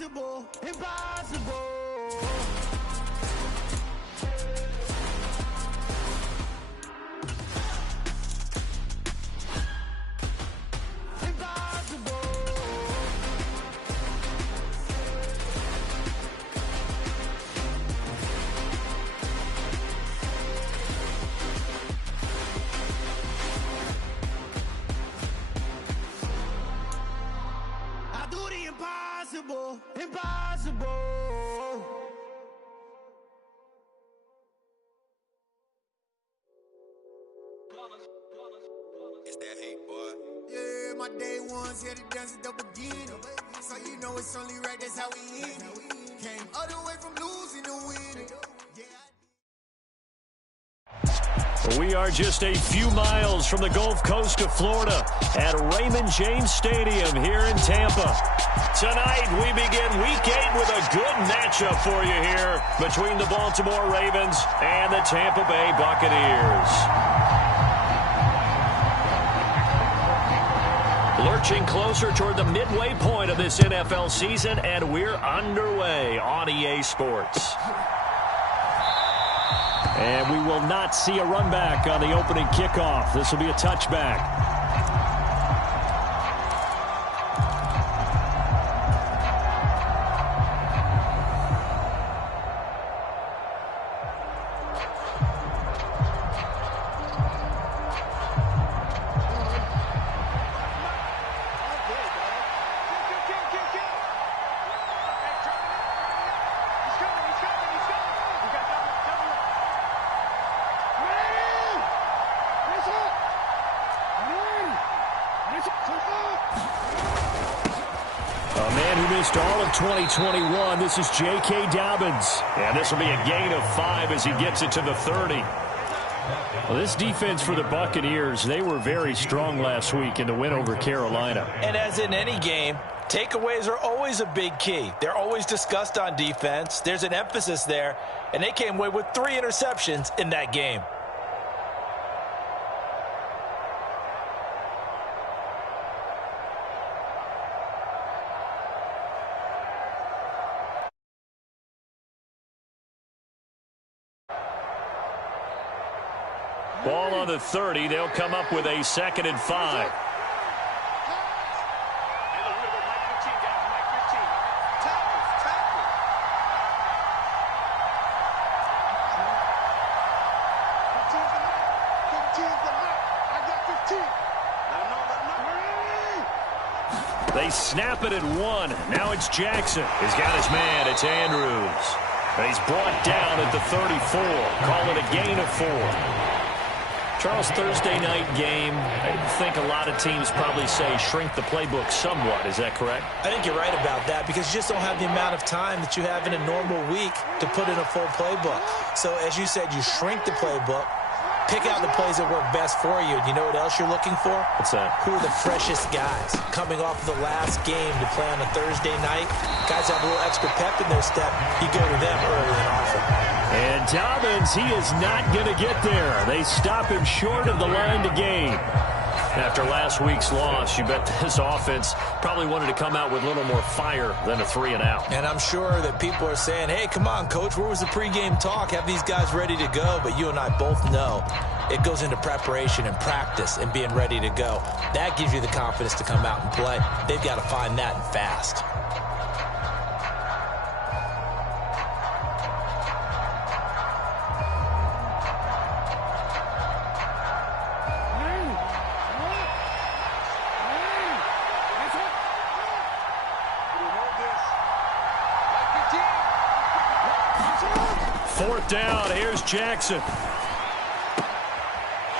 Impossible, impossible. Impossible, impossible. It's that hate, boy. Yeah, my day ones here to dance at the beginning. So you know it's only right, that's how we end it. Came all the way from losing to winning. We are just a few miles from the Gulf Coast of Florida at Raymond James Stadium here in Tampa. Tonight, we begin Week 8 with a good matchup for you here between the Baltimore Ravens and the Tampa Bay Buccaneers. Lurching closer toward the midway point of this NFL season, and we're underway on EA Sports. And we will not see a run back on the opening kickoff. This will be a touchback. A man who missed all of 2021, this is J.K. Dobbins. And this will be a gain of 5 as he gets it to the 30. Well, this defense for the Buccaneers, they were very strong last week in the win over Carolina. And as in any game, takeaways are always a big key. They're always discussed on defense. There's an emphasis there, and they came away with 3 interceptions in that game. Ball on the 30. They'll come up with a 2nd and 5. They snap it at 1. Now it's Jackson. He's got his man. It's Andrews. He's brought down at the 34. Call it a gain of 4. Charles, Thursday night game, I think a lot of teams probably say shrink the playbook somewhat. Is that correct? I think you're right about that because you just don't have the amount of time that you have in a normal week to put in a full playbook. So as you said, you shrink the playbook, pick out the plays that work best for you. And you know what else you're looking for? What's that? Who are the freshest guys coming off the last game to play on a Thursday night? Guys have a little extra pep in their step. You go to them early and often. And Dobbins, he is not going to get there. They stop him short of the line to gain. After last week's loss, you bet this offense probably wanted to come out with a little more fire than a 3 and out. And I'm sure that people are saying, hey, come on, Coach, where was the pregame talk? Have these guys ready to go? But you and I both know it goes into preparation and practice and being ready to go. That gives you the confidence to come out and play. They've got to find that and fast. Fourth down, here's Jackson.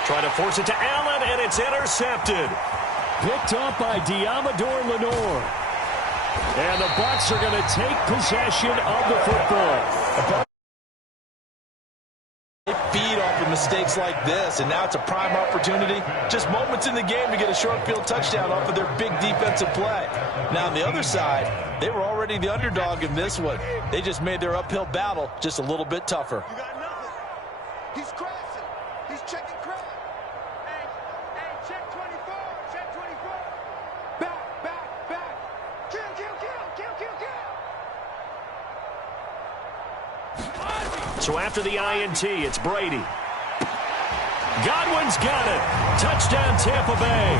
Trying to force it to Allen, and it's intercepted. Picked up by Diamador Lenore. And the Bucs are going to take possession of the football. They feed off of mistakes like this, and now it's a prime opportunity. Just moments in the game to get a short field touchdown off of their big defensive play. Now, on the other side, they were already the underdog in this one. They just made their uphill battle just a little bit tougher. You got nothing. He's crashing. He's checking crash. Hey, check 24, check 24. Back. Kill. So after the INT, it's Brady. Godwin's got it. Touchdown, Tampa Bay.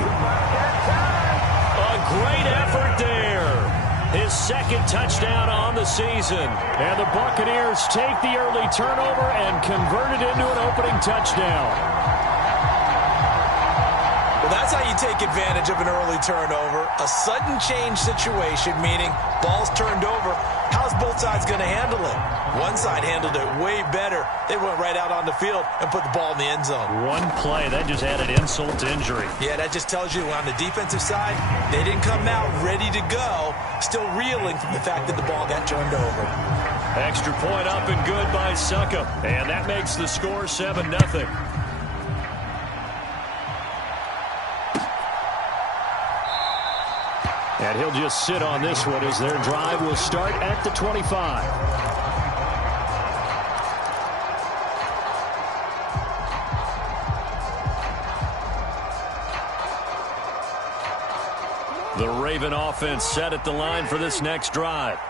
A great effort there. His second touchdown on the season. And the Buccaneers take the early turnover and convert it into an opening touchdown. Well, that's how you take advantage of an early turnover. A sudden change situation, meaning ball's turned over. How's both sides going to handle it? One side handled it way better. They went right out on the field and put the ball in the end zone. One play, that just added insult to injury. Yeah, that just tells you on the defensive side, they didn't come out ready to go, still reeling from the fact that the ball got turned over. Extra point up and good by Suckup. And that makes the score 7-0. And he'll just sit on this one as their drive will start at the 25. The Raven offense set at the line for this next drive.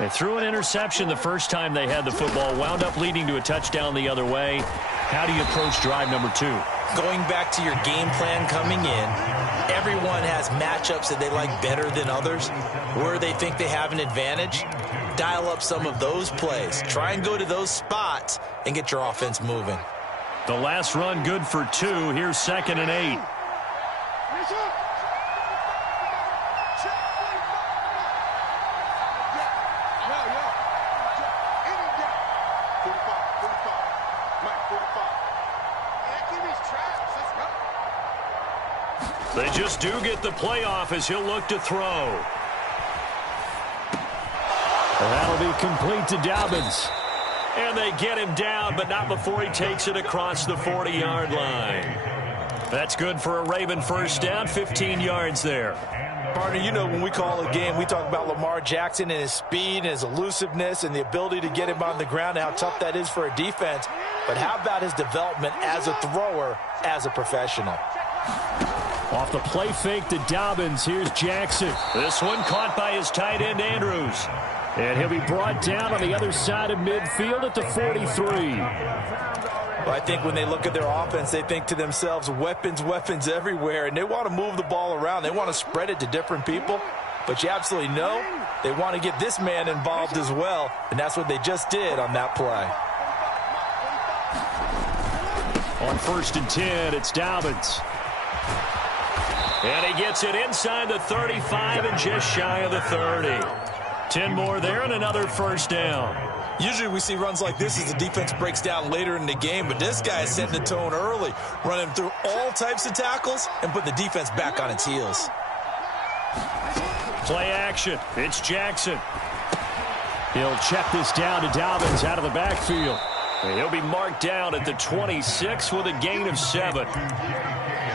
They threw an interception the first time they had the football, wound up leading to a touchdown the other way. How do you approach drive number 2? Going back to your game plan coming in, everyone has matchups that they like better than others, where they think they have an advantage. Dial up some of those plays. Try and go to those spots and get your offense moving. The last run good for 2. Here's 2nd and 8. They just do get the playoff as he'll look to throw. That'll be complete to Dobbins. And they get him down, but not before he takes it across the 40-yard line. That's good for a Raven first down, 15 yards there. Partner, you know when we call a game, we talk about Lamar Jackson and his speed and his elusiveness and the ability to get him on the ground and how tough that is for a defense. But how about his development as a thrower, as a professional? Off the play fake to Dobbins. Here's Jackson. This one caught by his tight end, Andrews. And he'll be brought down on the other side of midfield at the 43. Well, I think when they look at their offense, they think to themselves, weapons, weapons everywhere. And they want to move the ball around. They want to spread it to different people. But you absolutely know they want to get this man involved as well. And that's what they just did on that play. On 1st and 10, it's Dobbins. And he gets it inside the 35 and just shy of the 30. 10 more there and another first down. Usually we see runs like this as the defense breaks down later in the game, but this guy is setting the tone early, running through all types of tackles and put the defense back on its heels. Play action. It's Jackson. He'll check this down to Dobbins out of the backfield. And he'll be marked down at the 26 with a gain of 7.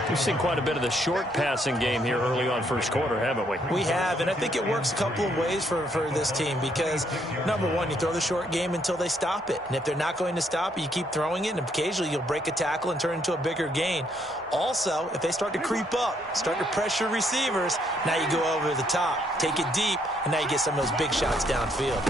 We've seen quite a bit of the short passing game here early on first quarter, haven't we? We have, and I think it works a couple of ways for this team because, number one, you throw the short game until they stop it. And if they're not going to stop it, you keep throwing it, and occasionally you'll break a tackle and turn into a bigger gain. Also, if they start to creep up, start to pressure receivers, now you go over the top, take it deep, and now you get some of those big shots downfield.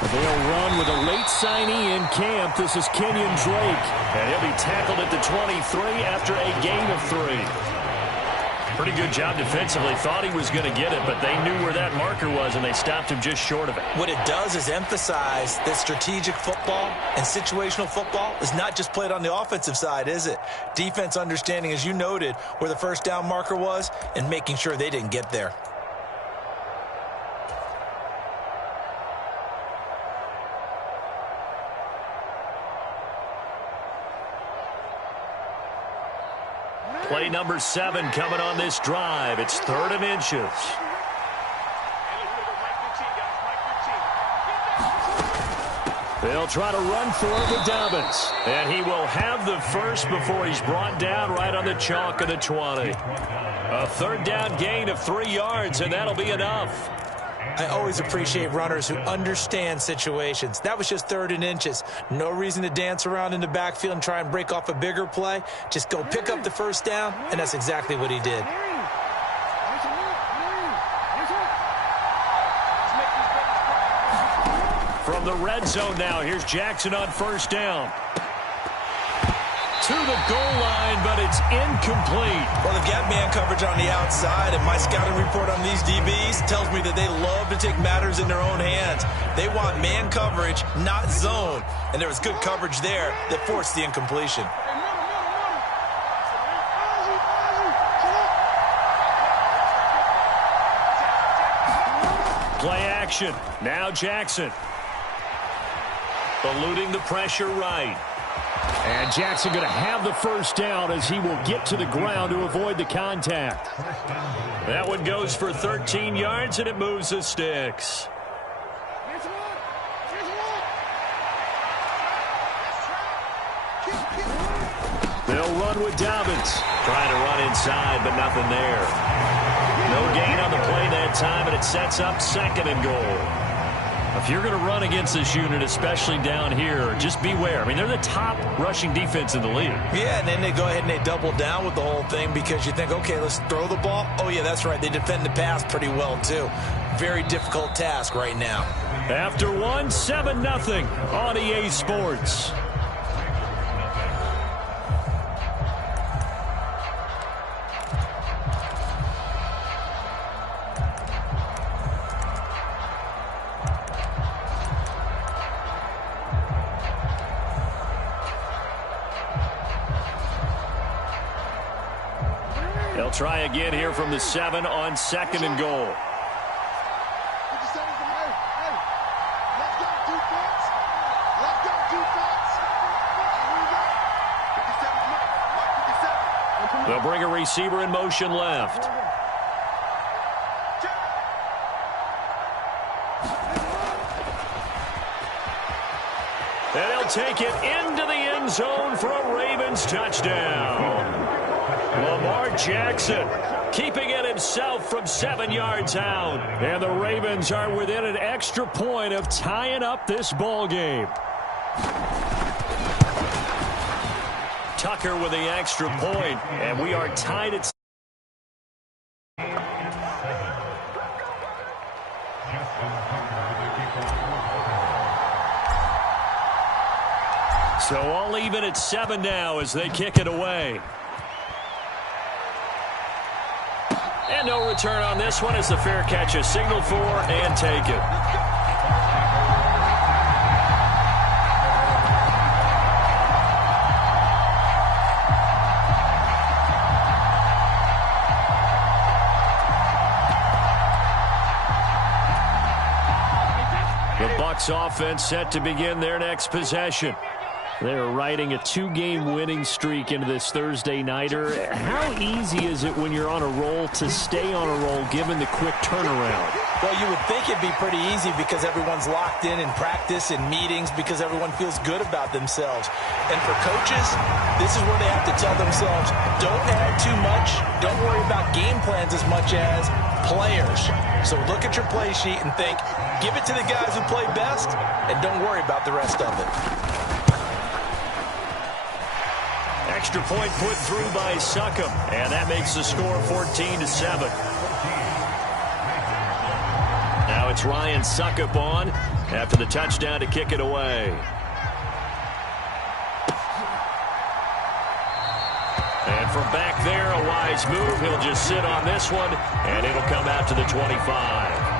They'll run with a late signee in camp. This is Kenyon Drake. And he'll be tackled at the 23 after a gain of 3. Pretty good job defensively. Thought he was going to get it, but they knew where that marker was, and they stopped him just short of it. What it does is emphasize that strategic football and situational football is not just played on the offensive side, is it? Defense understanding, as you noted, where the first down marker was and making sure they didn't get there. Play number 7 coming on this drive. It's 3rd and inches. They'll try to run for it with Dobbins. And he will have the first before he's brought down right on the chalk of the 20. A 3rd down gain of 3 yards, and that'll be enough. I always appreciate runners who understand situations. That was just 3rd and inches. No reason to dance around in the backfield and try and break off a bigger play. Just go pick up the first down, and that's exactly what he did. From the red zone now, here's Jackson on first down. To the goal line, but it's incomplete. Well, they've got man coverage on the outside, and my scouting report on these DBs tells me that they love to take matters in their own hands. They want man coverage, not zone. And there was good coverage there that forced the incompletion. Play action. Now Jackson. Eluding the pressure right. And Jackson going to have the first down as he will get to the ground to avoid the contact. That one goes for 13 yards, and it moves the sticks. They'll run with Dobbins. Trying to run inside, but nothing there. No gain on the play that time, and it sets up second and goal. If you're going to run against this unit, especially down here, just beware. I mean, they're the top rushing defense in the league. Yeah, and then they go ahead and they double down with the whole thing because you think, okay, let's throw the ball. Oh, yeah, that's right. They defend the pass pretty well, too. Very difficult task right now. After one, 7-0 on EA Sports. They'll try again here from the 7 on second and goal. They'll bring a receiver in motion left. And they'll take it into the end zone for a Ravens touchdown. Lamar Jackson keeping it himself from 7 yards out. And the Ravens are within an extra point of tying up this ball game. Tucker with the extra point, and we are tied at. So all even at 7 now as they kick it away. And no return on this one as the fair catch is signaled for and taken. The Bucs offense set to begin their next possession. They're riding a 2-game winning streak into this Thursday nighter. How easy is it when you're on a roll to stay on a roll given the quick turnaround? Well, you would think it'd be pretty easy because everyone's locked in practice and meetings because everyone feels good about themselves. And for coaches, this is where they have to tell themselves, don't add too much. Don't worry about game plans as much as players. So look at your play sheet and think, give it to the guys who play best and don't worry about the rest of it. Extra point put through by Succop, and that makes the score 14-7. Now it's Ryan Succop on after the touchdown to kick it away. And from back there, a wise move. He'll just sit on this one, and it'll come out to the 25.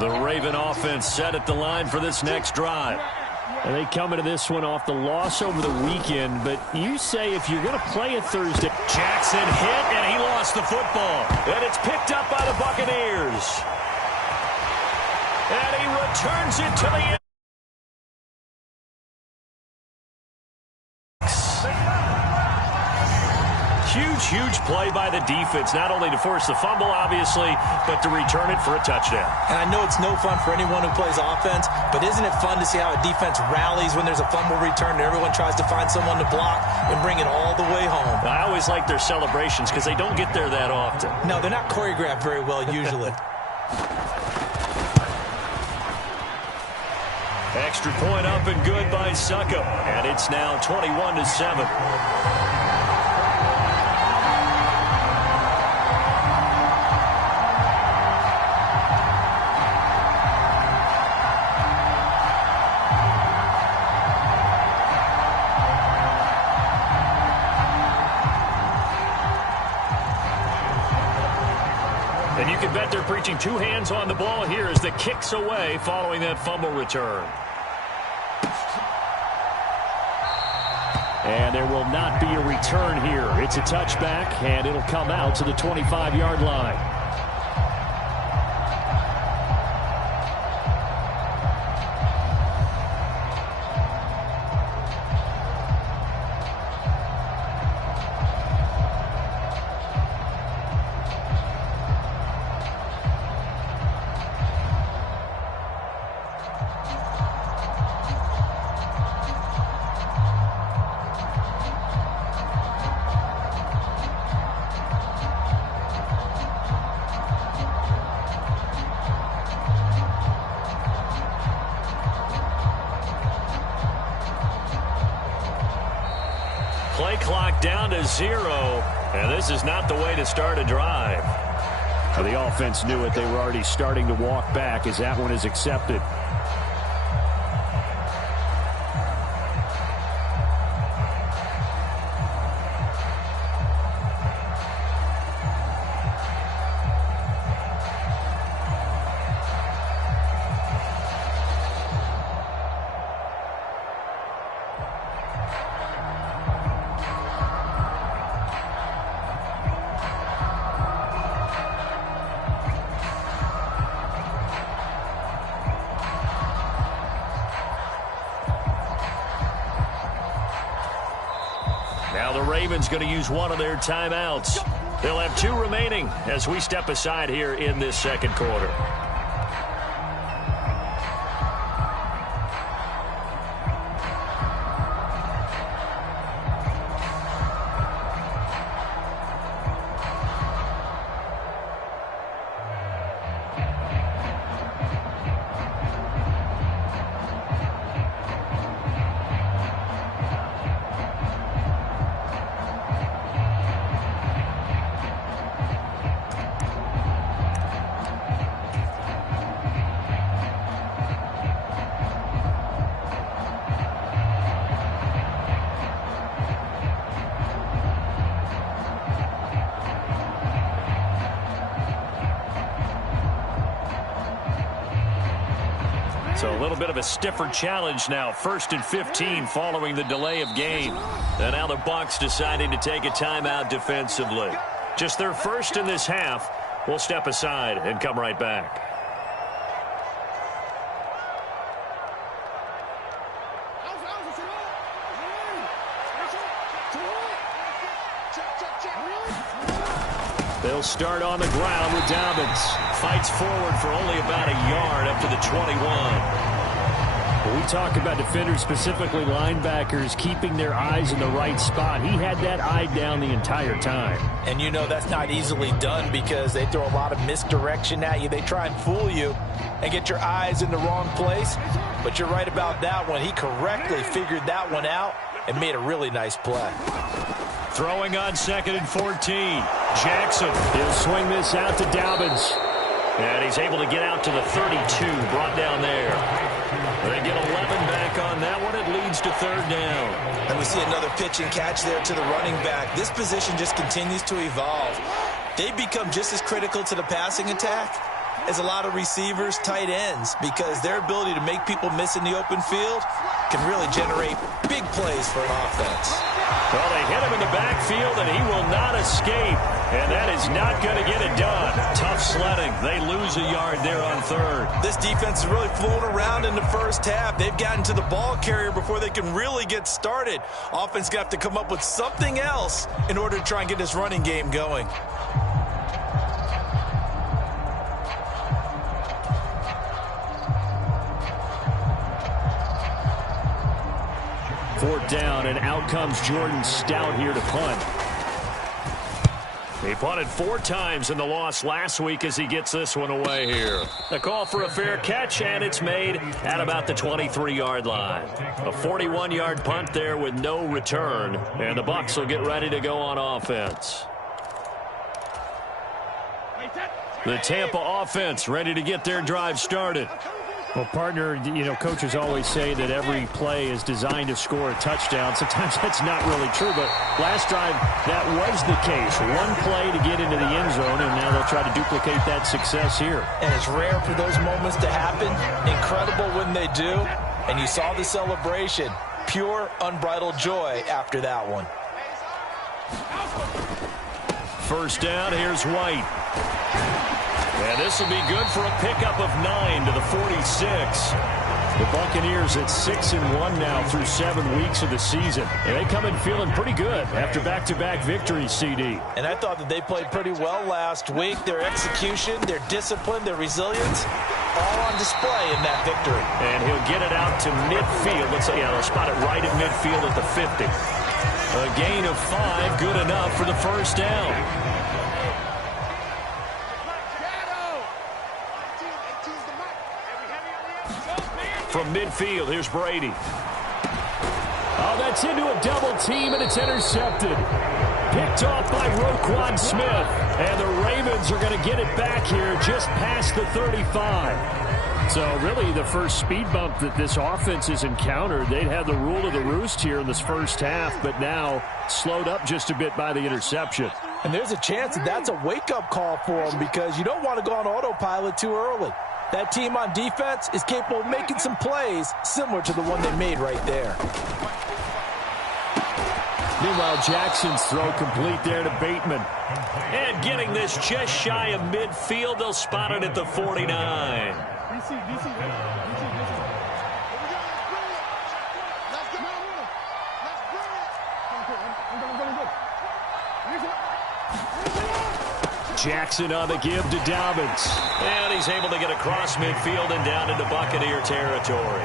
The Raven offense set at the line for this next drive. And they come into this one off the loss over the weekend, but you say if you're going to play a Thursday. Jackson hit, and he lost the football. And it's picked up by the Buccaneers. And he returns it to the end. Huge play by the defense, not only to force the fumble, obviously, but to return it for a touchdown. And I know it's no fun for anyone who plays offense, but isn't it fun to see how a defense rallies when there's a fumble return and everyone tries to find someone to block and bring it all the way home? I always like their celebrations because they don't get there that often. No, they're not choreographed very well usually. Extra point up and good by Suckup, and it's now 21-7. And you can bet they're preaching two hands on the ball here as the kick's away following that fumble return. And there will not be a return here. It's a touchback, and it'll come out to the 25-yard line. Play clock down to 0, and this is not the way to start a drive. Well, the offense knew it. They were already starting to walk back as that one is accepted. Now the Ravens going to use one of their timeouts. They'll have 2 remaining as we step aside here in this second quarter. So a little bit of a stiffer challenge now. 1st and 15 following the delay of game. And now the Bucs deciding to take a timeout defensively. Just their first in this half. We'll step aside and come right back. They'll start on the ground with Dobbins. Fights forward for only about a yard up to the 21. When we talk about defenders, specifically linebackers, keeping their eyes in the right spot, he had that eye down the entire time. And you know that's not easily done because they throw a lot of misdirection at you. They try and fool you and get your eyes in the wrong place. But you're right about that one. He correctly figured that one out and made a really nice play. Throwing on 2nd and 14. Jackson. He'll swing this out to Dobbins. And he's able to get out to the 32. Brought down there. They get 11 back on that one. It leads to 3rd down. And we see another pitch and catch there to the running back. This position just continues to evolve. They become just as critical to the passing attack as a lot of receivers, tight ends, because their ability to make people miss in the open field can really generate big plays for an offense. Well, they hit him in the backfield, and he will not escape. And that is not going to get it done. Tough sledding. They lose a yard there on third. This defense is really flown around in the first half. They've gotten to the ball carrier before they can really get started. Offense got to come up with something else in order to try and get this running game going. Fourth down, and out comes Jordan Stout here to punt. He punted 4 times in the loss last week as he gets this one away here. A call for a fair catch, and it's made at about the 23-yard line. A 41-yard punt there with no return, and the Bucs will get ready to go on offense. The Tampa offense ready to get their drive started. Well, partner, you know, coaches always say that every play is designed to score a touchdown. Sometimes that's not really true, but last drive that was the case. One play to get into the end zone, and now they'll try to duplicate that success here. And it's rare for those moments to happen. Incredible when they do. And you saw the celebration. Pure, unbridled joy after that one. First down, here's White. And this will be good for a pickup of 9 to the 46. The Buccaneers at 6-1 now through 7 weeks of the season. And they come in feeling pretty good after back-to-back victories, CD. And I thought that they played pretty well last week. Their execution, their discipline, their resilience, all on display in that victory. And he'll get it out to midfield. Let's say, they'll spot it right at midfield at the 50. A gain of 5, good enough for the first down. From midfield, here's Brady. Oh, that's into a double team, and it's intercepted. Picked off by Roquan Smith. And the Ravens are going to get it back here just past the 35. So really the first speed bump that this offense has encountered. They'd had the rule of the roost here in this first half, but now slowed up just a bit by the interception. And there's a chance that that's a wake-up call for them because you don't want to go on autopilot too early. That team on defense is capable of making some plays similar to the one they made right there. Meanwhile, Jackson's throw complete there to Bateman. And getting this just shy of midfield, they'll spot it at the 49. Jackson on the give to Dobbins. And he's able to get across midfield and down into Buccaneer territory.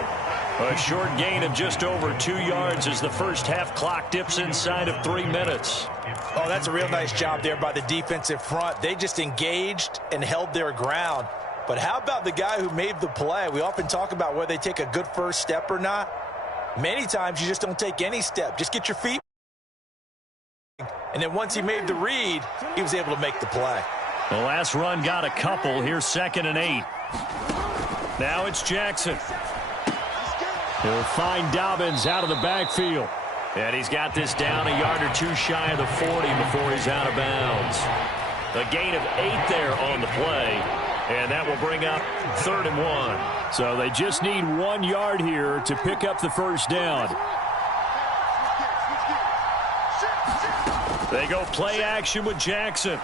A short gain of just over 2 yards as the first half clock dips inside of 3 minutes. Oh, that's a real nice job there by the defensive front. They just engaged and held their ground. But how about the guy who made the play? We often talk about whether they take a good first step or not. Many times you just don't take any step. Just get your feet. And then once he made the read, he was able to make the play. The last run got a couple. Here's 2nd and 8. Now it's Jackson. He'll find Dobbins out of the backfield. And he's got this down a yard or 2 shy of the 40 before he's out of bounds. A gain of 8 there on the play. And that will bring up 3rd and 1. So they just need 1 yard here to pick up the first down. They go play action with Jackson.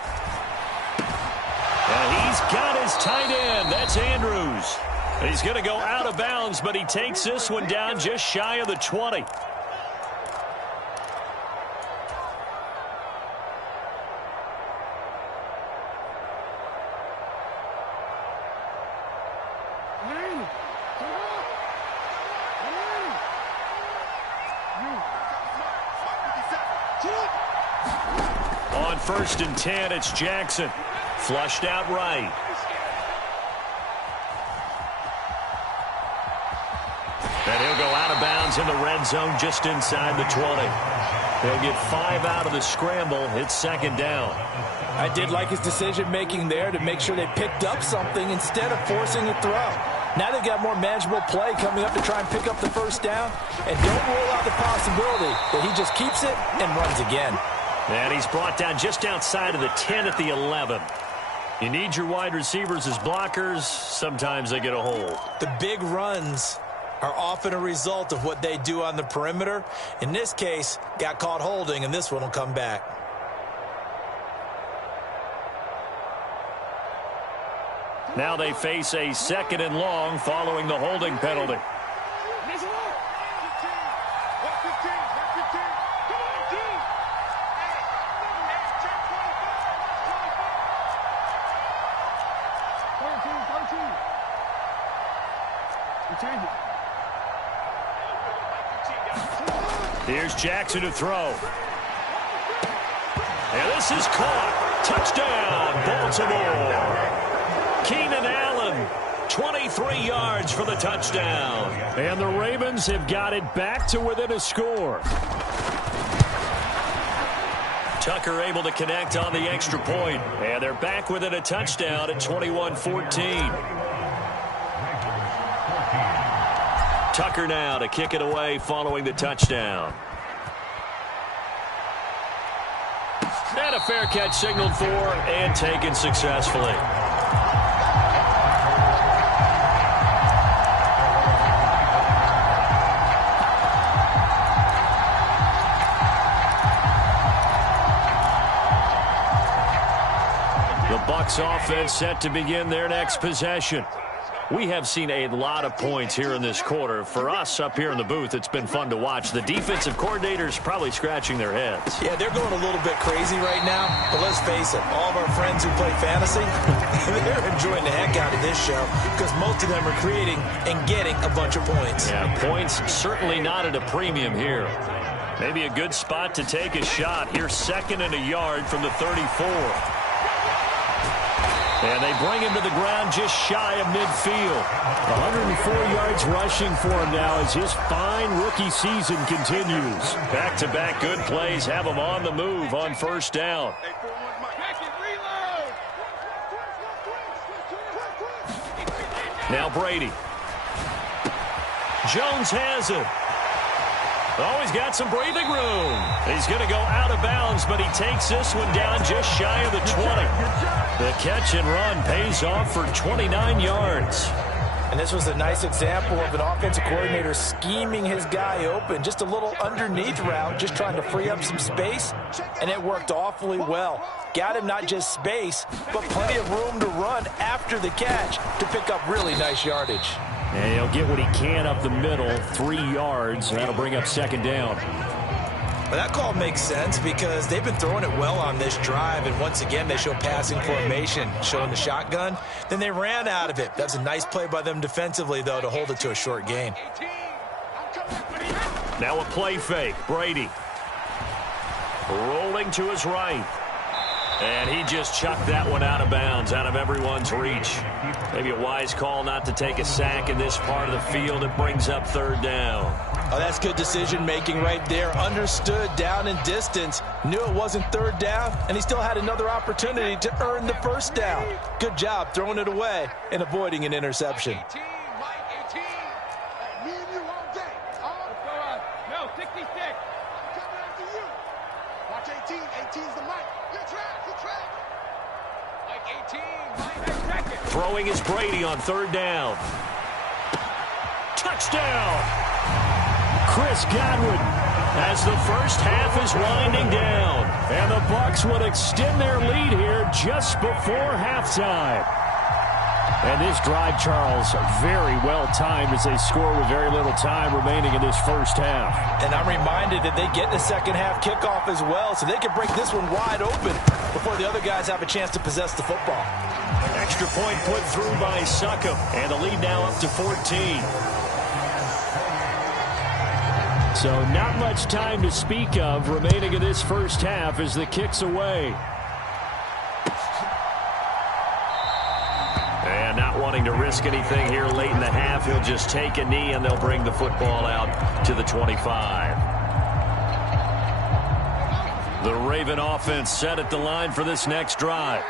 And he's got his tight end. That's Andrews. He's going to go out of bounds, but he takes this one down just shy of the 20. On 1st and 10, it's Jackson. Flushed out right. And he'll go out of bounds in the red zone just inside the 20. They'll get 5 out of the scramble. It's 2nd down. I did like his decision-making there to make sure they picked up something instead of forcing a throw. Now they've got more manageable play coming up to try and pick up the first down. And don't rule out the possibility that he just keeps it and runs again. And he's brought down just outside of the 10 at the 11. You need your wide receivers as blockers. Sometimes they get a hold. The big runs are often a result of what they do on the perimeter. In this case, got caught holding, and this one will come back. Now they face a 2nd and long following the holding penalty. Here's Jackson to throw. And this is caught. Touchdown, Baltimore. Keenan Allen, 23 yards for the touchdown. And the Ravens have got it back to within a score. Tucker able to connect on the extra point. And they're back within a touchdown at 21-14. Tucker now to kick it away following the touchdown. And a fair catch signaled for and taken successfully. The Bucs offense set to begin their next possession. We have seen a lot of points here in this quarter. For us up here in the booth, it's been fun to watch. The defensive coordinators probably scratching their heads. Yeah, they're going a little bit crazy right now. But let's face it, all of our friends who play fantasy, they're enjoying the heck out of this show because most of them are creating and getting a bunch of points. Yeah, points certainly not at a premium here. Maybe a good spot to take a shot. Here's 2nd and a yard from the 34. And they bring him to the ground just shy of midfield. 104 yards rushing for him now as his fine rookie season continues. Back-to-back good plays have him on the move on 1st down. Now Brady. Jones has it. Oh, he's got some breathing room. He's going to go out of bounds, but he takes this one down just shy of the 20. The catch and run pays off for 29 yards. And this was a nice example of an offensive coordinator scheming his guy open. Just a little underneath route, just trying to free up some space, and it worked awfully well. Got him not just space, but plenty of room to run after the catch to pick up really nice yardage. And he'll get what he can up the middle, 3 yards. That'll bring up 2nd down. Well, that call makes sense because they've been throwing it well on this drive, and once again they show passing formation, showing the shotgun. Then they ran out of it. That's a nice play by them defensively, though, to hold it to a short gain. Now a play fake. Brady rolling to his right. And he just chucked that one out of bounds, out of everyone's reach. Maybe a wise call not to take a sack in this part of the field. It brings up 3rd down. Oh, that's good decision-making right there. Understood down and distance. Knew it wasn't 3rd down, and he still had another opportunity to earn the 1st down. Good job throwing it away and avoiding an interception. Throwing is Brady on 3rd down. Touchdown! Chris Godwin as the first half is winding down. And the Bucs would extend their lead here just before halftime. And this drive, Charles, very well timed as they score with very little time remaining in this first half. And I'm reminded that they get the second half kickoff as well, so they can break this one wide open before the other guys have a chance to possess the football. Extra point put through by Succop, and the lead now up to 14. So not much time to speak of remaining in this first half as the kick's away. And not wanting to risk anything here late in the half, he'll just take a knee and they'll bring the football out to the 25. The Raven offense set at the line for this next drive.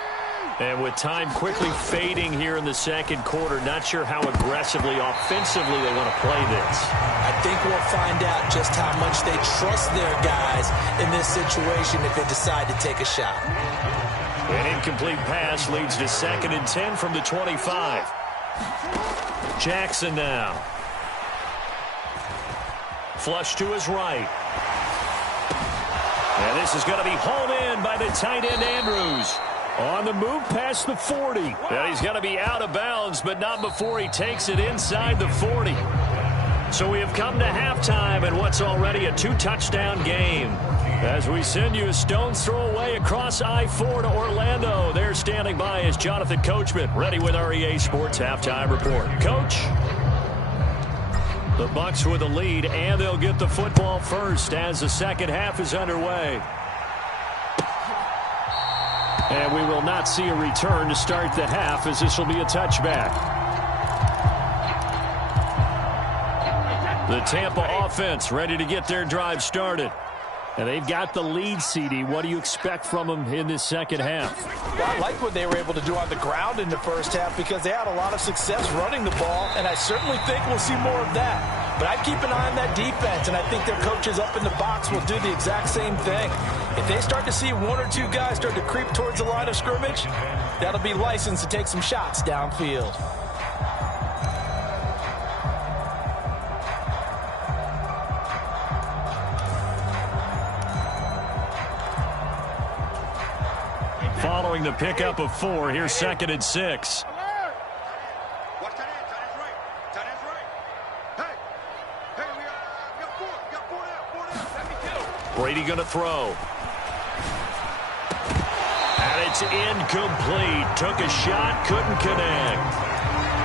And with time quickly fading here in the second quarter, not sure how aggressively, offensively they want to play this. I think we'll find out just how much they trust their guys in this situation if they decide to take a shot. An incomplete pass leads to 2nd and 10 from the 25. Jackson now. Flush to his right. And this is going to be hauled in by the tight end Andrews. On the move past the 40. And he's going to be out of bounds, but not before he takes it inside the 40. So we have come to halftime in what's already a 2-touchdown game. As we send you a stone's throw away across I-4 to Orlando. There standing by is Jonathan Coachman, ready with our EA Sports Halftime Report. Coach? The Bucs with the lead, and they'll get the football first as the second half is underway. And we will not see a return to start the half, as this will be a touchback. The Tampa offense ready to get their drive started. And they've got the lead, CD. What do you expect from them in this second half? Well, I like what they were able to do on the ground in the first half because they had a lot of success running the ball, and I certainly think we'll see more of that. But I'd keep an eye on that defense, and I think their coaches up in the box will do the exact same thing. If they start to see one or two guys start to creep towards the line of scrimmage, that'll be licensed to take some shots downfield. Following the pickup of 4, here's 2nd and 6. Watch that end. Tight end's right. Hey, we got 4 down. Let me go. Brady going to throw. And it's incomplete. Took a shot, couldn't connect.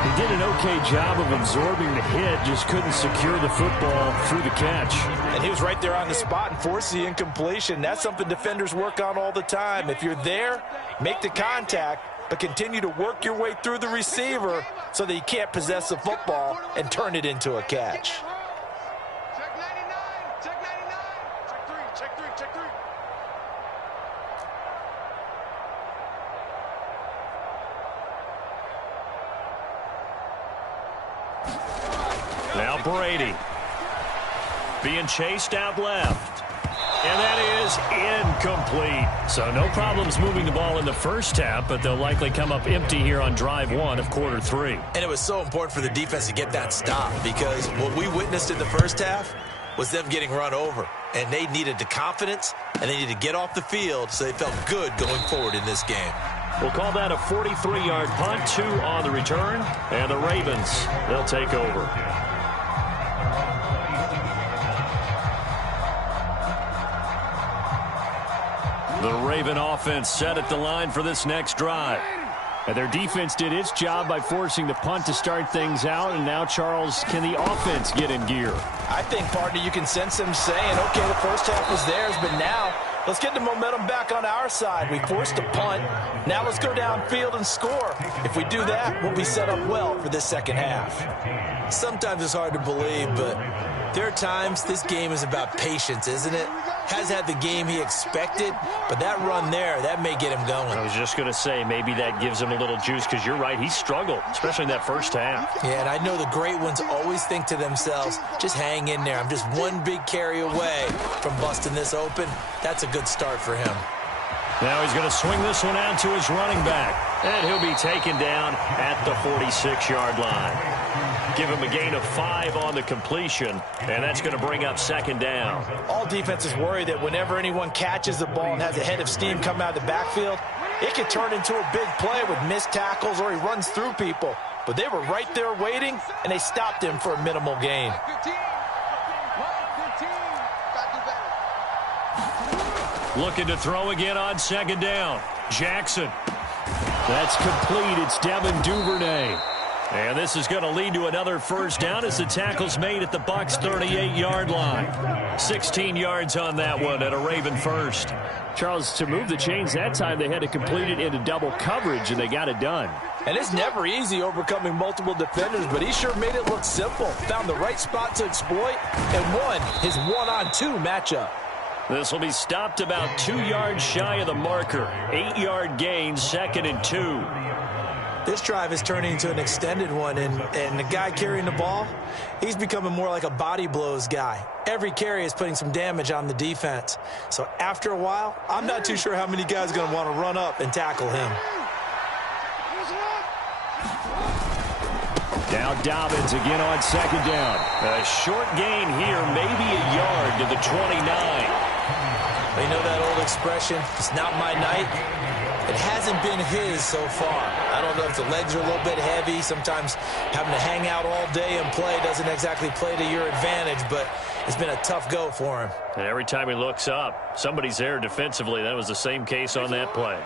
He did an okay job of absorbing the hit, just couldn't secure the football through the catch. And he was right there on the spot and forced the incompletion. That's something defenders work on all the time. If you're there, make the contact, but continue to work your way through the receiver so that you can't possess the football and turn it into a catch. Check 99. Check 99. Check 3. Check 3. Now Brady being chased out left. And that is incomplete. So no problems moving the ball in the first half, but they'll likely come up empty here on drive 1 of quarter 3. And it was so important for the defense to get that stop because what we witnessed in the first half was them getting run over. And they needed the confidence, and they needed to get off the field so they felt good going forward in this game. We'll call that a 43-yard punt, 2 on the return, and the Ravens, they'll take over. The Raven offense set at the line for this next drive. And their defense did its job by forcing the punt to start things out, and now, Charles, can the offense get in gear? I think, partner, you can sense them saying, okay, the first half was theirs, but now let's get the momentum back on our side. We forced a punt. Now let's go downfield and score. If we do that, we'll be set up well for this second half. Sometimes it's hard to believe, but there are times this game is about patience, isn't it? Has had the game he expected, but that run there, that may get him going. I was just going to say, maybe that gives him a little juice, because you're right, he struggled, especially in that first half. Yeah, and I know the great ones always think to themselves, just hang in there. I'm just one big carry away from busting this open. That's a good start for him. Now he's going to swing this one out to his running back, and he'll be taken down at the 46-yard line. Give him a gain of 5 on the completion, and that's going to bring up second down. All defenses worry that whenever anyone catches the ball and has a head of steam come out of the backfield, it could turn into a big play with missed tackles or he runs through people. But they were right there waiting, and they stopped him for a minimal gain. Looking to throw again on second down. Jackson. That's complete. It's Devin Duvernay. And this is going to lead to another first down as the tackle's made at the Bucs 38-yard line. 16 yards on that one at a Raven first. Charles, to move the chains that time, they had to complete it into double coverage, and they got it done. And it's never easy overcoming multiple defenders, but he sure made it look simple. Found the right spot to exploit and won his 1-on-2 matchup. This will be stopped about 2 yards shy of the marker. 8-yard gain, 2nd and 2. This drive is turning into an extended one, and the guy carrying the ball, he's becoming more like a body blows guy. Every carry is putting some damage on the defense. So after a while, I'm not too sure how many guys are going to want to run up and tackle him. Now Dobbins again on second down. A short gain here, maybe a yard to the 29. You know that old expression, it's not my night? It hasn't been his so far. I don't know if the legs are a little bit heavy. Sometimes having to hang out all day and play doesn't exactly play to your advantage, but it's been a tough go for him. And every time he looks up, somebody's there defensively. That was the same case on that play.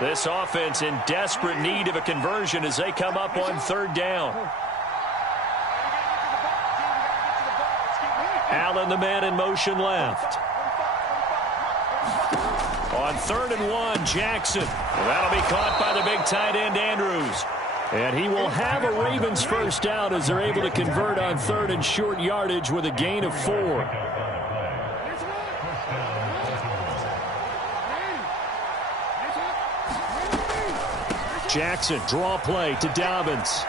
This offense in desperate need of a conversion as they come up on third down. Allen, the man in motion left. On 3rd and 1, Jackson. That'll be caught by the big tight end, Andrews. And he will have a Ravens first down as they're able to convert on 3rd and short yardage with a gain of 4. Jackson, draw play to Dobbins.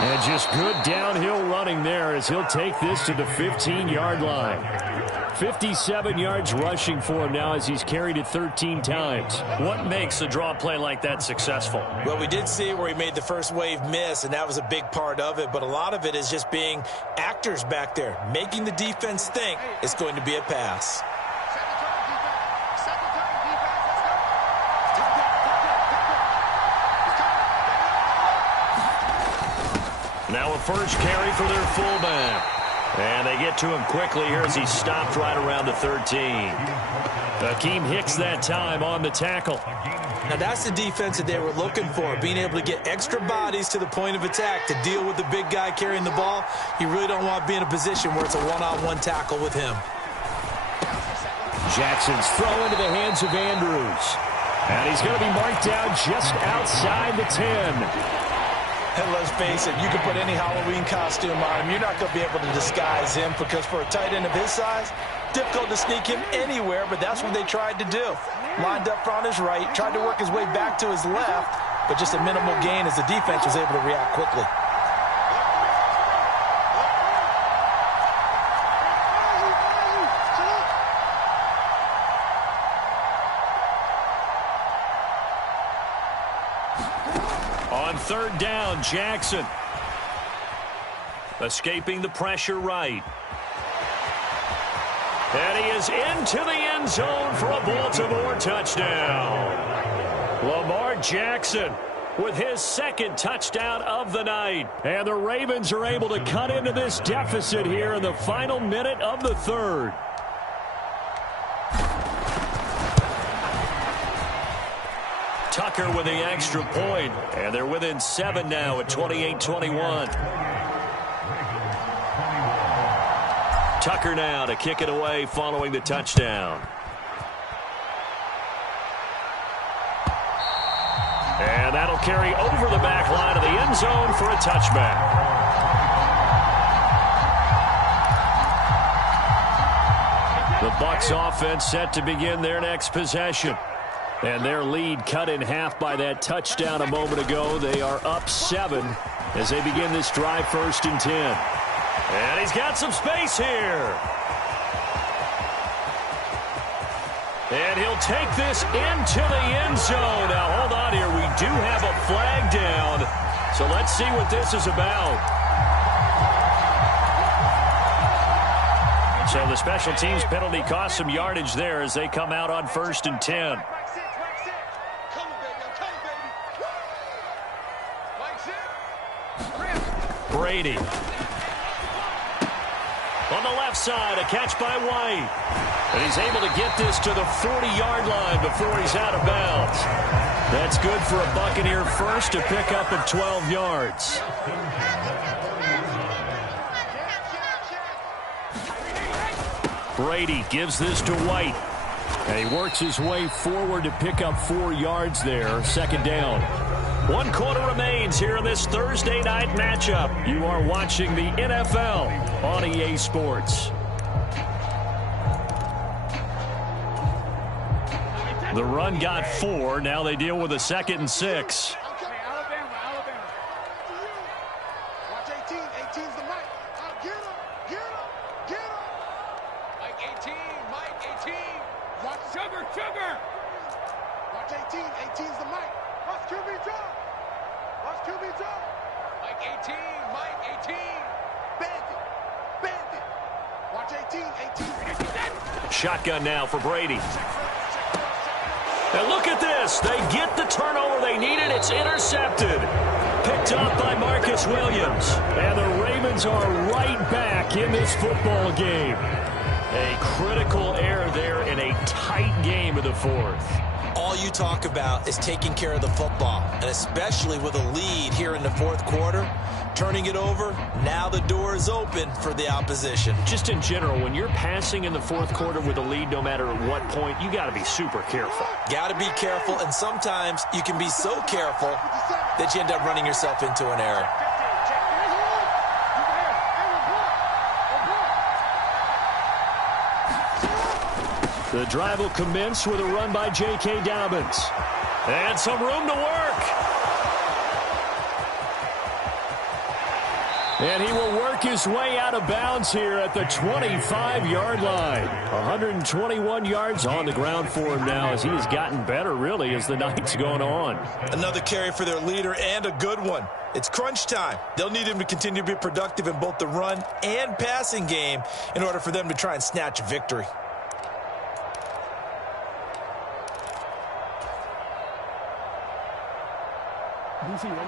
And just good downhill running there as he'll take this to the 15-yard line. 57 yards rushing for him now as he's carried it 13 times. What makes a draw play like that successful? Well, we did see where he made the first wave miss, and that was a big part of it. But a lot of it is just being actors back there, making the defense think it's going to be a pass. Now a first carry for their fullback. And they get to him quickly here as he stopped right around the 13. Akeem Hicks that time on the tackle. Now that's the defense that they were looking for, being able to get extra bodies to the point of attack to deal with the big guy carrying the ball. You really don't want to be in a position where it's a one-on-one tackle with him. Jackson's throw into the hands of Andrews. And he's going to be marked down just outside the 10. And let's face it, you can put any Halloween costume on him. You're not going to be able to disguise him because for a tight end of his size, difficult to sneak him anywhere, but that's what they tried to do. Lined up on his right, tried to work his way back to his left, but just a minimal gain as the defense was able to react quickly. On 3rd down, Jackson. Escaping the pressure right. And he is into the end zone for a Baltimore touchdown. Lamar Jackson with his 2nd touchdown of the night. And the Ravens are able to cut into this deficit here in the final minute of the 3rd. Tucker with the extra point, and they're within 7 now at 28-21. Tucker now to kick it away following the touchdown. And that'll carry over the back line of the end zone for a touchback. The Bucs offense set to begin their next possession. And their lead cut in half by that touchdown a moment ago. They are up 7 as they begin this drive 1st and 10. And he's got some space here. And he'll take this into the end zone. Now, hold on here. We do have a flag down. So let's see what this is about. So the special teams penalty cost some yardage there as they come out on 1st and 10. Brady. On the left side, a catch by White. And he's able to get this to the 40-yard line before he's out of bounds. That's good for a Buccaneer first to pick up at 12 yards. Brady gives this to White. And he works his way forward to pick up 4 yards there. 2nd down. 1 quarter remains here in this Thursday night matchup. You are watching the NFL on EA Sports. The run got 4. Now they deal with a 2nd and 6. Watch 18. 18's the mic. Get him. Mike 18. Mike 18. Watch Sugar. Watch 18. 18's the mic. Watch QB drop. Mike 18. Mike 18. Bandit. Watch 18. 18. Shotgun now for Brady. And look at this. They get the turnover they needed. It's intercepted. Picked up by Marcus Williams. And the Ravens are right back in this football game. A critical error there in a tight game of the fourth. All you talk about is taking care of the football, and especially with a lead here in the fourth quarter, turning it over, now the door is open for the opposition. Just in general, when you're passing in the fourth quarter with a lead, no matter at what point, you got to be super careful. Got to be careful, and sometimes you can be so careful that you end up running yourself into an error. The drive will commence with a run by J.K. Dobbins. And some room to work. And he will work his way out of bounds here at the 25-yard line. 121 yards on the ground for him now as he has gotten better, really, as the night's gone on. Another carry for their leader, and a good one. It's crunch time. They'll need him to continue to be productive in both the run and passing game in order for them to try and snatch a victory.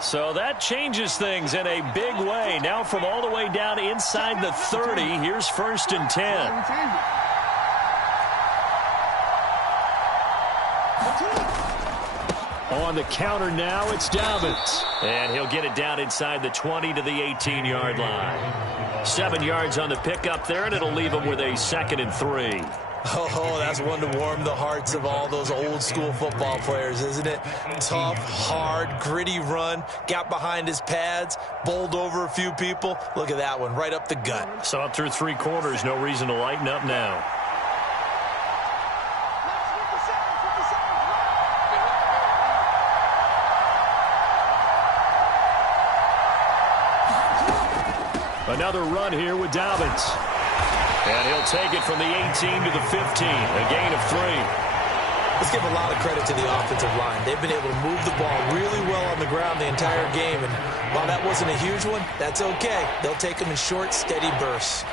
So that changes things in a big way. Now from all the way down inside the 30, here's 1st and 10. On the counter now, it's Dobbins. And he'll get it down inside the 20 to the 18-yard line. 7 yards on the pickup there, and it'll leave him with a 2nd and 3. Oh, that's one to warm the hearts of all those old-school football players, isn't it? Tough, hard, gritty run, got behind his pads, bowled over a few people. Look at that one, right up the gut. So up through 3 quarters, no reason to lighten up now. Another run here with Dobbins. And he'll take it from the 18 to the 15, a gain of 3. Let's give a lot of credit to the offensive line. They've been able to move the ball really well on the ground the entire game. And while that wasn't a huge one, that's okay. They'll take them in short, steady bursts.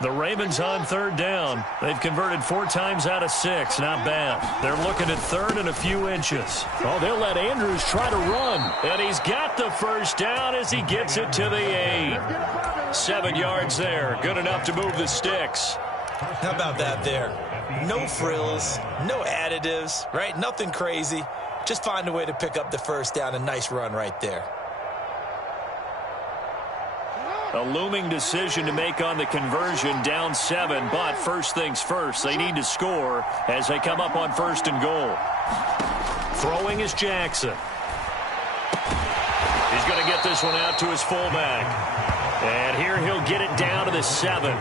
The Ravens on 3rd down. They've converted 4 times out of 6. Not bad. They're looking at 3rd and a few inches. Oh, they'll let Andrews try to run. And he's got the 1st down as he gets it to the 8. 7 yards there. Good enough to move the sticks. How about that there? No frills, no additives, right? Nothing crazy. Just find a way to pick up the 1st down. A nice run right there. A looming decision to make on the conversion, down 7, but first things first, they need to score as they come up on 1st and goal. Throwing is Jackson. He's going to get this one out to his fullback. And here he'll get it down to the 7.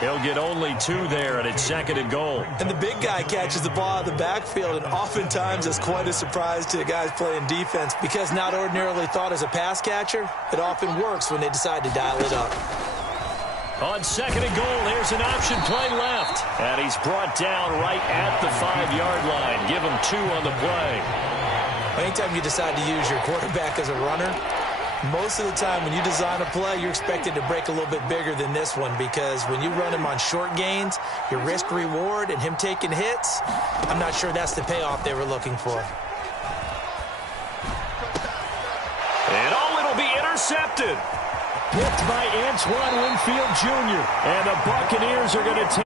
He'll get only 2 there, and it's 2nd and goal. And the big guy catches the ball out of the backfield, and oftentimes it's quite a surprise to the guys playing defense because not ordinarily thought as a pass catcher, it often works when they decide to dial it up. On 2nd and goal, there's an option play left. And he's brought down right at the 5-yard line. Give him 2 on the play. Anytime you decide to use your quarterback as a runner, most of the time when you design a play, you're expected to break a little bit bigger than this one because when you run him on short gains, your risk-reward and him taking hits, I'm not sure that's the payoff they were looking for. And it'll be intercepted. Picked by Antoine Winfield Jr. And the Buccaneers are going to take.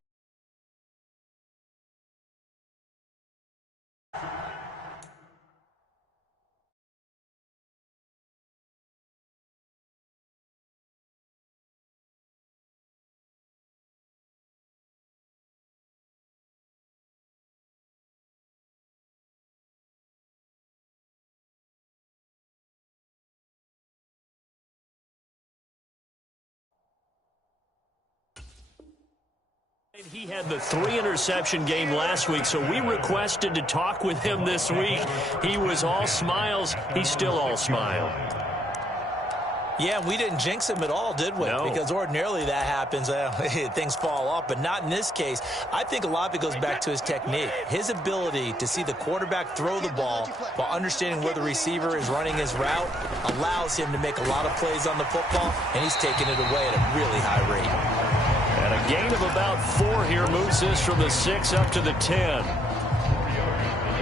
He had the 3-interception game last week, so we requested to talk with him this week. He was all smiles. He's still all smile. Yeah, we didn't jinx him at all, did we? No. Because ordinarily that happens. Things fall off, but not in this case. I think a lot of it goes back to his technique. His ability to see the quarterback throw the ball while understanding where the receiver is running his route allows him to make a lot of plays on the football, and he's taking it away at a really high rate. And a gain of about 4 here moves this from the 6 up to the 10.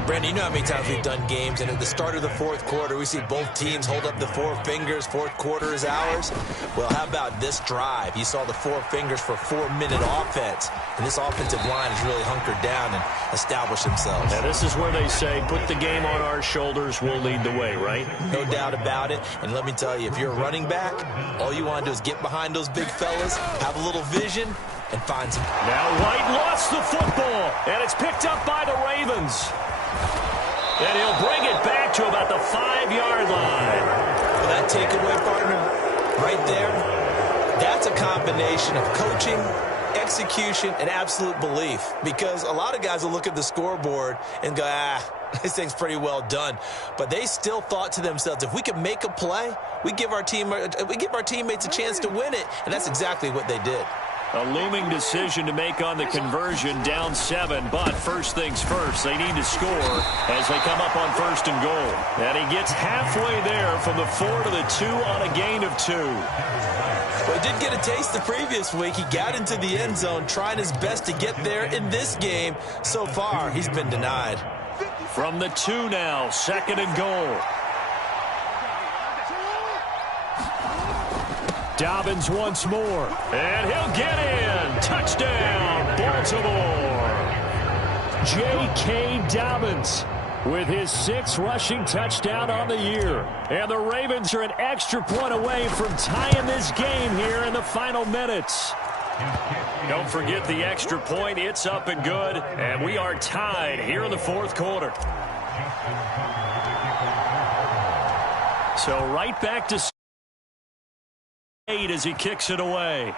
Brandon, you know how many times we've done games, and at the start of the fourth quarter, we see both teams hold up the 4 fingers, fourth quarter is ours. Well, how about this drive? You saw the 4 fingers for 4-minute offense, and this offensive line has really hunkered down and established themselves. And this is where they say, put the game on our shoulders, we'll lead the way, right? No doubt about it, and let me tell you, if you're a running back, all you want to do is get behind those big fellas, have a little vision, and find some. Now White lost the football, and it's picked up by the Ravens. And he'll bring it back to about the 5-yard line. Well, that takeaway, partner, right there, that's a combination of coaching, execution, and absolute belief. Because a lot of guys will look at the scoreboard and go, this thing's pretty well done. But they still thought to themselves, if we can make a play, we give our teammates a chance to win it. And that's exactly what they did. A looming decision to make on the conversion, down 7, but first things first, they need to score as they come up on 1st and goal. And he gets halfway there from the 4 to the 2 on a gain of 2. Well, he did get a taste the previous week. He got into the end zone, trying his best to get there in this game. So far, he's been denied. From the 2 now, 2nd and goal. Dobbins once more, and he'll get in. Touchdown, Baltimore. J.K. Dobbins with his 6th rushing touchdown on the year. And the Ravens are an extra point away from tying this game here in the final minutes. Don't forget the extra point. It's up and good, and we are tied here in the 4th quarter. So right back to 8 as he kicks it away.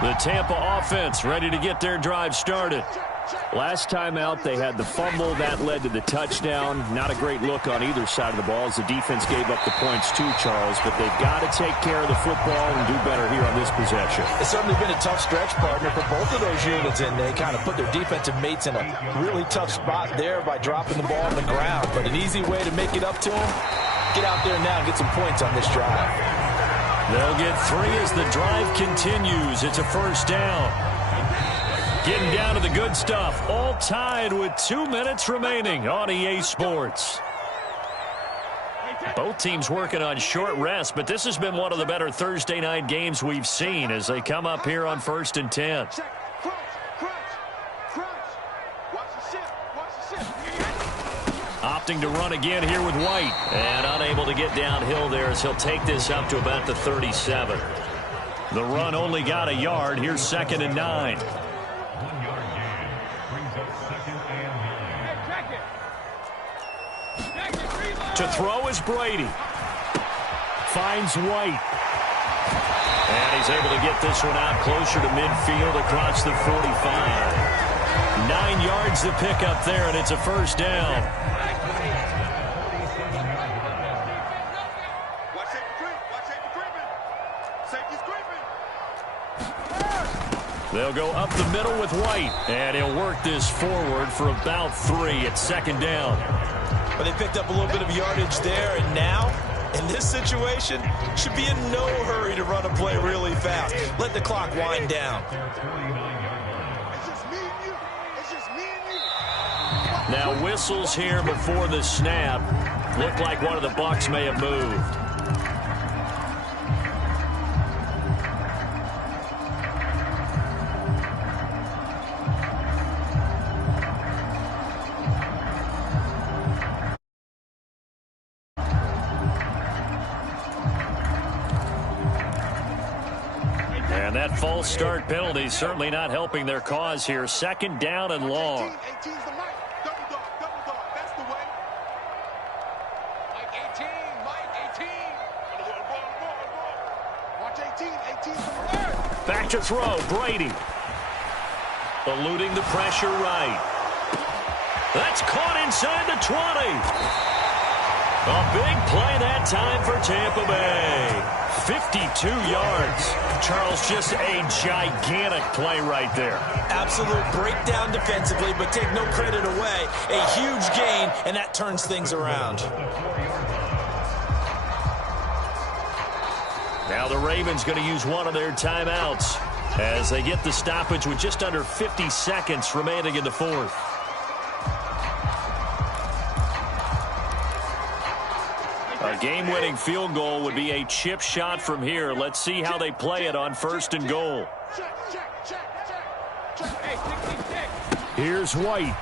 The Tampa offense ready to get their drive started. Last time out, they had the fumble. That led to the touchdown. Not a great look on either side of the ball as the defense gave up the points too, Charles. But they've got to take care of the football and do better here on this possession. It's certainly been a tough stretch, partner, for both of those units, and they kind of put their defensive mates in a really tough spot there by dropping the ball on the ground. But an easy way to make it up to them, get out there now and get some points on this drive. They'll get 3 as the drive continues. It's a 1st down. Getting down to the good stuff. All tied with 2 minutes remaining on EA Sports. Both teams working on short rest, but this has been one of the better Thursday night games we've seen as they come up here on 1st and 10. Opting to run again here with White. And unable to get downhill there as he'll take this up to about the 37. The run only got a yard. Here's 2nd and 9. To throw is Brady. Finds White. And he's able to get this one out closer to midfield across the 45. 9 yards to pick up there, and it's a 1st down. Watch safety creep. Watch safety creeping. Safety's creeping. They'll go up the middle with White, and he'll work this forward for about 3 at 2nd down. But they picked up a little bit of yardage there, and now, in this situation, should be in no hurry to run a play really fast. Let the clock wind down. It's just me and you. It's just me and you. Now whistles here before the snap. Looked like one of the Bucs may have moved. And that false start penalty certainly not helping their cause here. 2nd down and long. 18's the mic. Double dog. That's the way. 18, Mike, 18. Watch 18, 18 from there. Back to throw, Brady. Eluding the pressure right. That's caught inside the 20. A big play that time for Tampa Bay. 52 yards. Charles, just a gigantic play right there. Absolute breakdown defensively, but take no credit away. A huge gain, and that turns things around. Now the Ravens going to use one of their timeouts as they get the stoppage with just under 50 seconds remaining in the fourth. A game-winning field goal would be a chip shot from here. Let's see how they play it on 1st and goal. Here's White.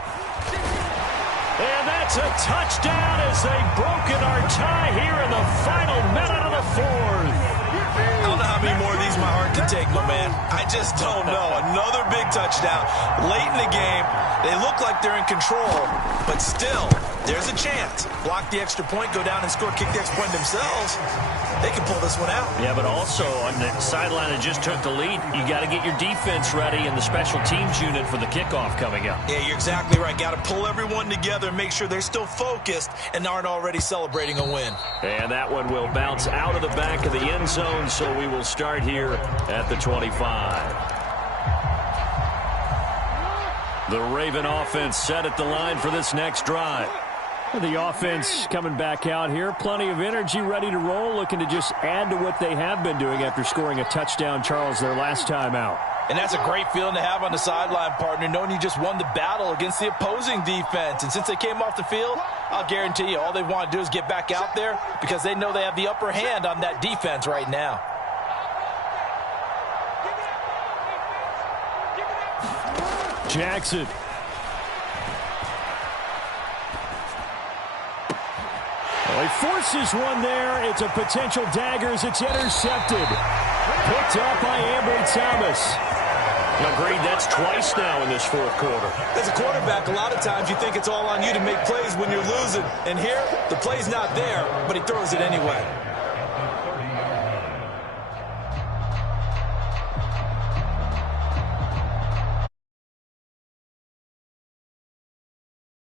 And that's a touchdown as they've broken our tie here in the final minute of the fourth. I don't know how many more of these my heart can take, my man. I just don't know. Another big touchdown late in the game. They look like they're in control, but still, there's a chance. Block the extra point, go down and score, kick the extra point themselves. They can pull this one out. Yeah, but also on the sideline that just took the lead, you got to get your defense ready and the special teams unit for the kickoff coming up. Yeah, you're exactly right. Got to pull everyone together and make sure they're still focused and aren't already celebrating a win. And that one will bounce out of the back of the end zone, so we will start here at the 25. The Raven offense set at the line for this next drive. The offense coming back out here. Plenty of energy, ready to roll, looking to just add to what they have been doing after scoring a touchdown, Charles, their last time out. And that's a great feeling to have on the sideline, partner, knowing you just won the battle against the opposing defense. And since they came off the field, I'll guarantee you all they want to do is get back out there because they know they have the upper hand on that defense right now. Jackson. Well, he forces one there. It's a potential dagger as it's intercepted. Picked up by Ambry Thomas. Agreed, that's twice now in this fourth quarter. As a quarterback, a lot of times you think it's all on you to make plays when you're losing. And here, the play's not there, but he throws it anyway.